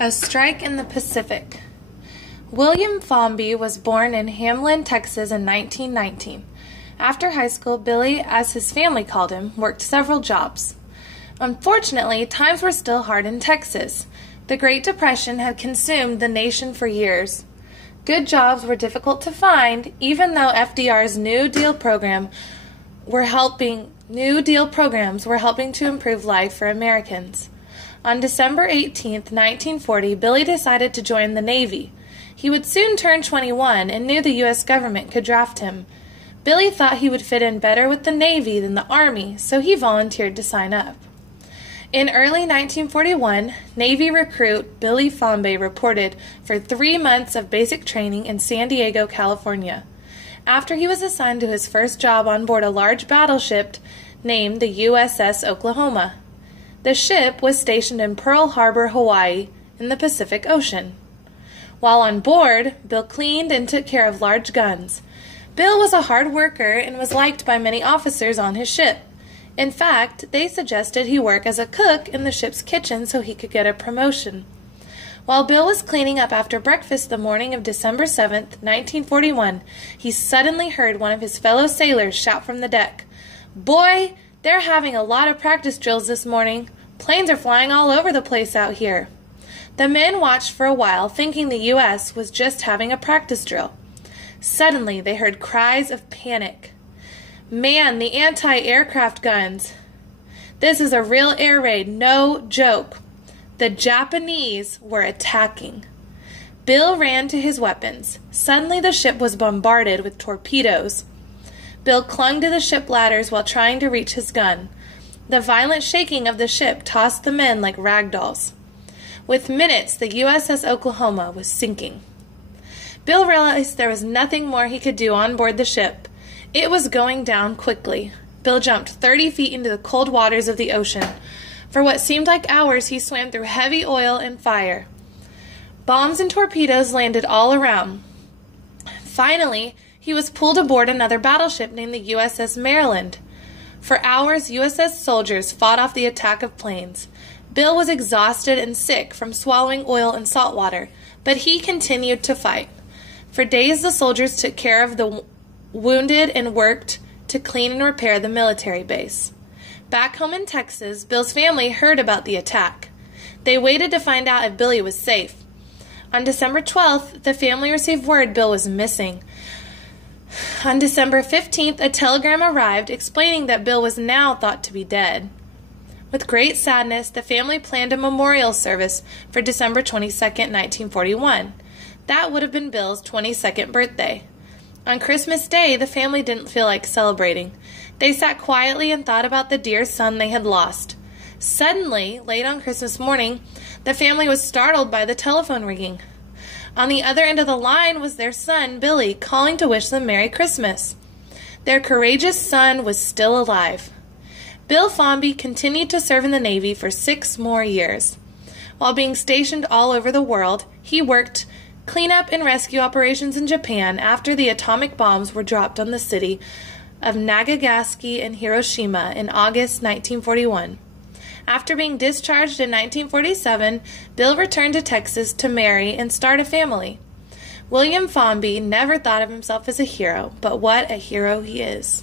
A strike in the Pacific. William Formby was born in Hamlin, Texas in 1919. After high school, Billy, as his family called him, worked several jobs. Unfortunately, times were still hard in Texas. The Great Depression had consumed the nation for years. Good jobs were difficult to find, even though FDR's New Deal programs were helping to improve life for Americans. On December 18, 1940, Billy decided to join the Navy. He would soon turn 21 and knew the U.S. government could draft him. Billy thought he would fit in better with the Navy than the Army, so he volunteered to sign up. In early 1941, Navy recruit Billy Formby reported for 3 months of basic training in San Diego, California. After he was assigned to his first job on board a large battleship named the USS Oklahoma. The ship was stationed in Pearl Harbor, Hawaii, in the Pacific Ocean. While on board, Bill cleaned and took care of large guns. Bill was a hard worker and was liked by many officers on his ship. In fact, they suggested he work as a cook in the ship's kitchen so he could get a promotion. While Bill was cleaning up after breakfast the morning of December 7, 1941, he suddenly heard one of his fellow sailors shout from the deck, "Boy, they're having a lot of practice drills this morning. Planes are flying all over the place out here." The men watched for a while, thinking the U.S. was just having a practice drill. Suddenly, they heard cries of panic. "Man, the anti-aircraft guns. This is a real air raid, no joke." The Japanese were attacking. Bill ran to his weapons. Suddenly, the ship was bombarded with torpedoes. Bill clung to the ship ladders while trying to reach his gun. The violent shaking of the ship tossed the men like rag dolls. With minutes, the USS Oklahoma was sinking. Bill realized there was nothing more he could do on board the ship. It was going down quickly. Bill jumped 30 feet into the cold waters of the ocean. For what seemed like hours, he swam through heavy oil and fire. Bombs and torpedoes landed all around. Finally, he was pulled aboard another battleship named the USS Maryland. For hours, USS soldiers fought off the attack of planes. Bill was exhausted and sick from swallowing oil and salt water, but he continued to fight. For days, the soldiers took care of the wounded and worked to clean and repair the military base. Back home in Texas, Bill's family heard about the attack. They waited to find out if Billy was safe. On December 12th, the family received word Bill was missing. On December 15th, a telegram arrived explaining that Bill was now thought to be dead. With great sadness, the family planned a memorial service for December 22nd, 1941. That would have been Bill's 22nd birthday. On Christmas Day, the family didn't feel like celebrating. They sat quietly and thought about the dear son they had lost. Suddenly, late on Christmas morning, the family was startled by the telephone ringing. On the other end of the line was their son, Billy, calling to wish them Merry Christmas. Their courageous son was still alive. Bill Formby continued to serve in the Navy for 6 more years. While being stationed all over the world, he worked cleanup and rescue operations in Japan after the atomic bombs were dropped on the city of Nagasaki and Hiroshima in August 1941. After being discharged in 1947, Bill returned to Texas to marry and start a family. William Formby never thought of himself as a hero, but what a hero he is.